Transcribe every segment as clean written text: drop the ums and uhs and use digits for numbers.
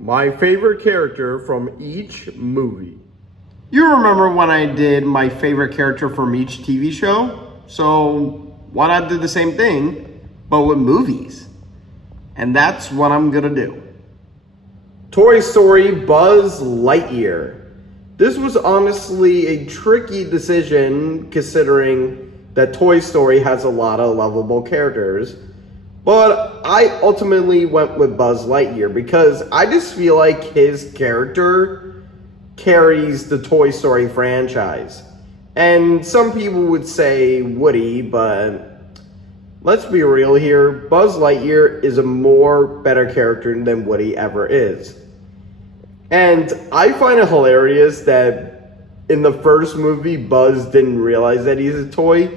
My favorite character from each movie. You remember when I did my favorite character from each TV show? So why not do the same thing, but with movies? And that's what I'm gonna do. Toy Story Buzz Lightyear. This was honestly a tricky decision considering that Toy Story has a lot of lovable characters. But I ultimately went with Buzz Lightyear because I just feel like his character carries the Toy Story franchise. And some people would say Woody, but let's be real here. Buzz Lightyear is a more better character than Woody ever is. And I find it hilarious that in the first movie, Buzz didn't realize that he's a toy,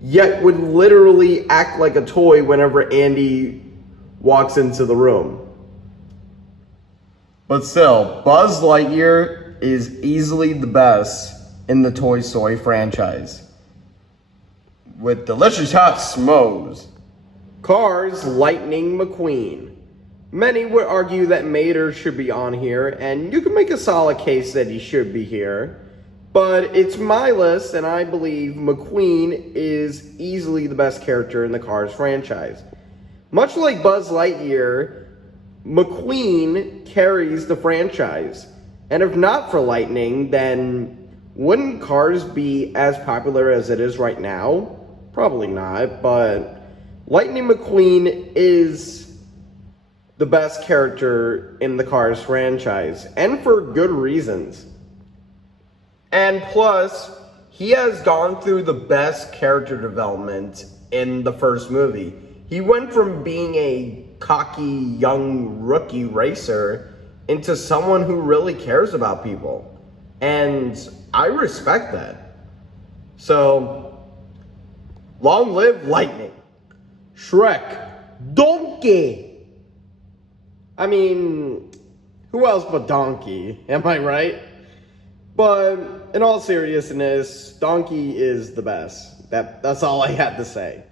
yet would literally act like a toy whenever Andy walks into the room. But still, Buzz Lightyear is easily the best in the Toy Story franchise. With delicious hot smokes. Cars Lightning McQueen. Many would argue that Mater should be on here, and you can make a solid case that he should be here. But it's my list, and I believe McQueen is easily the best character in the Cars franchise. Much like Buzz Lightyear, McQueen carries the franchise. And if not for Lightning, then wouldn't Cars be as popular as it is right now? Probably not, but Lightning McQueen is the best character in the Cars franchise, and for good reasons. And plus, he has gone through the best character development in the first movie. He went from being a cocky young rookie racer into someone who really cares about people. And I respect that. So, long live Lightning. Shrek. Donkey. I mean, who else but Donkey? Am I right? But in all seriousness, Donkey is the best. That's all I had to say.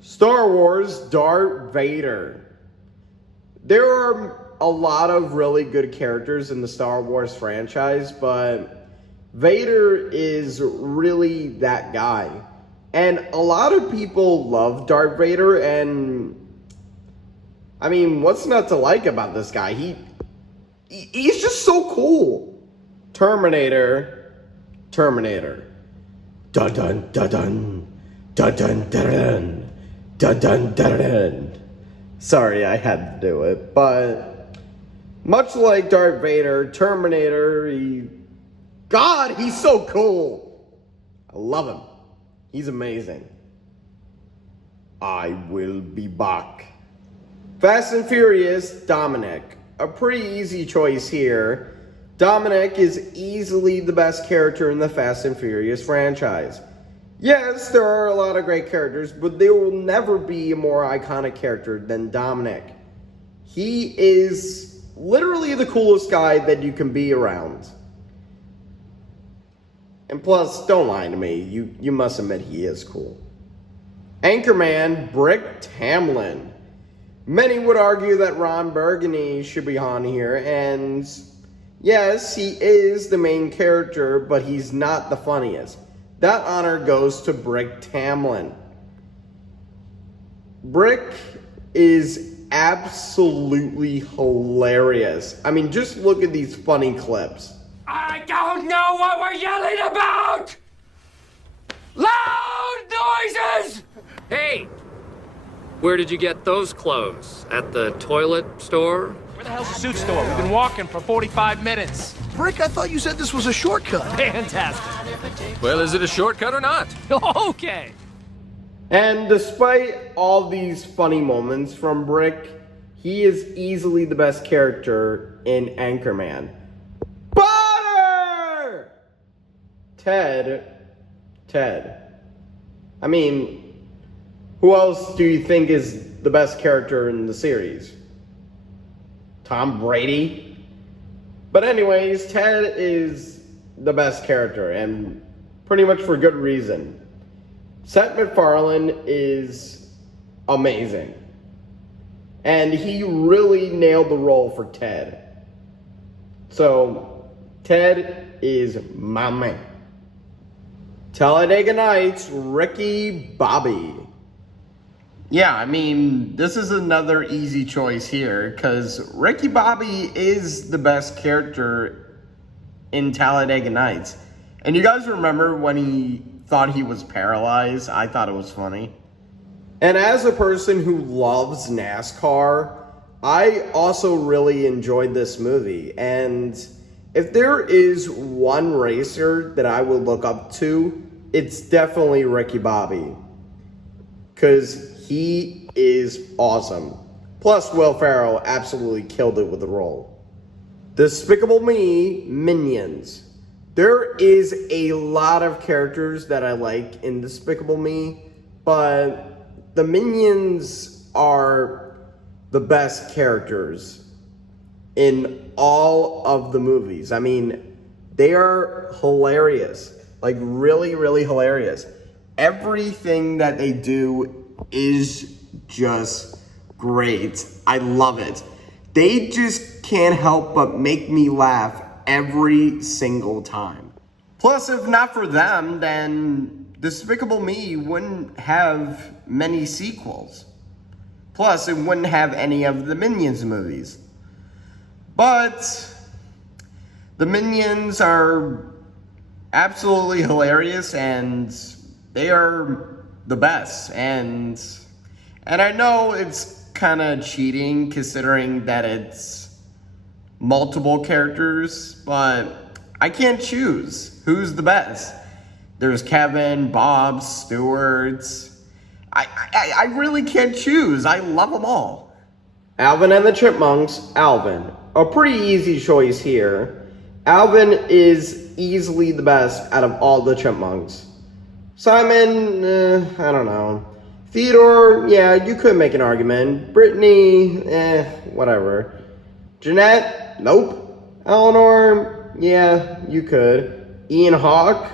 Star Wars Darth Vader. There are a lot of really good characters in the Star Wars franchise, but Vader is really that guy. And a lot of people love Darth Vader, and I mean, what's not to like about this guy? He's just so cool. Terminator. Dun dun dun dun. Dun dun dun dun. Dun dun dun dun. Sorry, I had to do it. But much like Darth Vader, Terminator, he's so cool. I love him. He's amazing. I will be back. Fast and Furious, Dominic. A pretty easy choice here. Dominic is easily the best character in the Fast and Furious franchise. Yes, there are a lot of great characters, but there will never be a more iconic character than Dominic. He is literally the coolest guy that you can be around. And plus, don't lie to me, you must admit he is cool. Anchorman, Brick Tamland. Many would argue that Ron Burgundy should be on here, and yes, he is the main character, but he's not the funniest. That honor goes to Brick Tamland. Brick is absolutely hilarious. I mean, just look at these funny clips. I don't know what we're yelling about! Loud noises! Hey! Where did you get those clothes? At the toilet store? Where the hell's the suit store? We've been walking for 45 minutes. Brick, I thought you said this was a shortcut. Fantastic. Well, is it a shortcut or not? Okay. And despite all these funny moments from Brick, he is easily the best character in Anchorman. Butter! Ted. I mean, who else do you think is the best character in the series? Tom Brady? But anyways, Ted is the best character, and pretty much for good reason. Seth MacFarlane is amazing. And he really nailed the role for Ted. So, Ted is my man. Talladega Nights, Ricky Bobby. Yeah, I mean, this is another easy choice here because Ricky Bobby is the best character in Talladega Nights. And you guys remember when he thought he was paralyzed? I thought it was funny. And as a person who loves NASCAR, I also really enjoyed this movie. And if there is one racer that I would look up to, it's definitely Ricky Bobby. Because he is awesome. Plus, Will Ferrell absolutely killed it with the role. Despicable Me, Minions. There is a lot of characters that I like in Despicable Me, but the Minions are the best characters in all of the movies. I mean, they are hilarious. Like, really, really hilarious. Everything that they do is just great. I love it. They just can't help but make me laugh every single time. Plus, if not for them, then Despicable Me wouldn't have many sequels. Plus, it wouldn't have any of the Minions movies. But the Minions are absolutely hilarious, and they are the best. And I know it's kind of cheating considering that it's multiple characters, but I can't choose who's the best. There's Kevin, Bob, Stewart. I really can't choose. I love them all. Alvin and the Chipmunks, Alvin. A pretty easy choice here. Alvin is easily the best out of all the Chipmunks. Simon, I don't know. Theodore, yeah, you could make an argument. Brittany, whatever. Jeanette, nope. Eleanor, yeah, you could. Ian Hawke,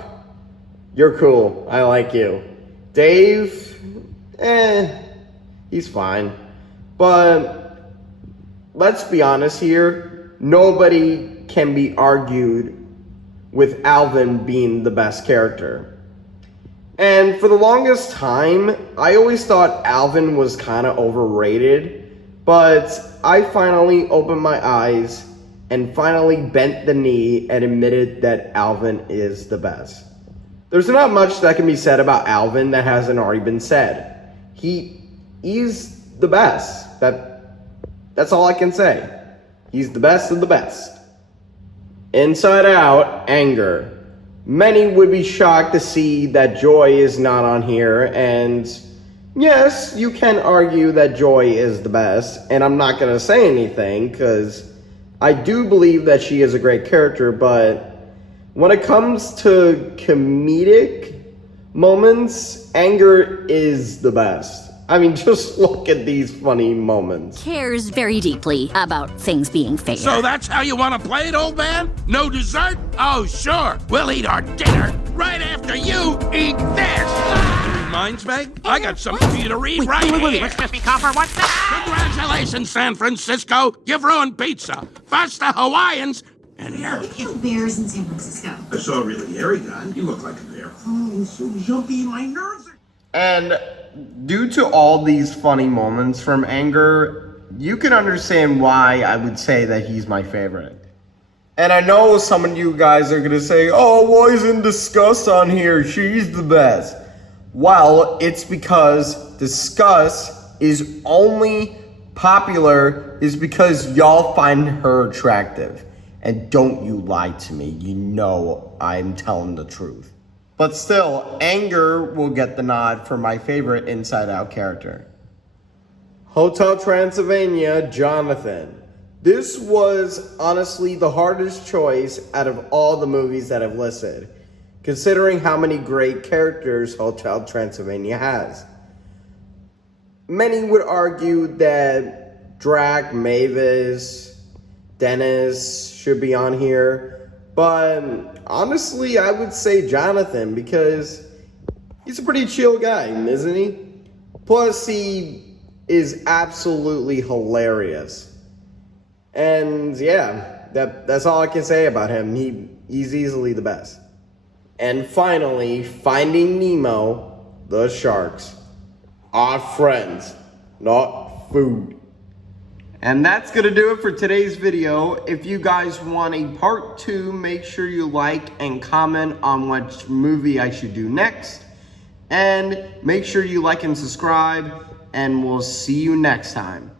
you're cool. I like you. Dave, he's fine. But let's be honest here. Nobody can be argued with Alvin being the best character. And for the longest time, I always thought Alvin was kind of overrated, but I finally opened my eyes and finally bent the knee and admitted that Alvin is the best. There's not much that can be said about Alvin that hasn't already been said. He's the best. That's all I can say. He's the best of the best. Inside Out, Anger. Many would be shocked to see that Joy is not on here, and yes, you can argue that Joy is the best, and I'm not going to say anything, because I do believe that she is a great character, but when it comes to comedic moments, Anger is the best. I mean, just look at these funny moments. Cares very deeply about things being fair. So that's how you want to play it, old man? No dessert? Oh, sure. We'll eat our dinner right after you eat this. Minds, Meg? I got something for you to read right here. Mississippi Copper, what's that? Congratulations, San Francisco. You've ruined pizza. First the Hawaiians, and now We kill bears in San Francisco. I saw a really hairy guy. You look like a bear. Oh, so jumpy, my nerves are... And due to all these funny moments from Anger, you can understand why I would say that he's my favorite. And I know some of you guys are going to say, oh, why isn't Disgust on here? She's the best. Well, it's because Disgust is only popular is because y'all find her attractive. And don't you lie to me. You know I'm telling the truth. But still, Anger will get the nod for my favorite Inside Out character. Hotel Transylvania, Jonathan. This was honestly the hardest choice out of all the movies that I've listed, considering how many great characters Hotel Transylvania has. Many would argue that Drac, Mavis, Dennis should be on here, but honestly, I would say Jonathan because he's a pretty chill guy, isn't he? Plus, he is absolutely hilarious. And yeah, that's all I can say about him. He's easily the best. And finally, Finding Nemo, the sharks are friends, not food. And that's gonna do it for today's video. If you guys want a part 2, make sure you like and comment on what movie I should do next. And make sure you like and subscribe, and we'll see you next time.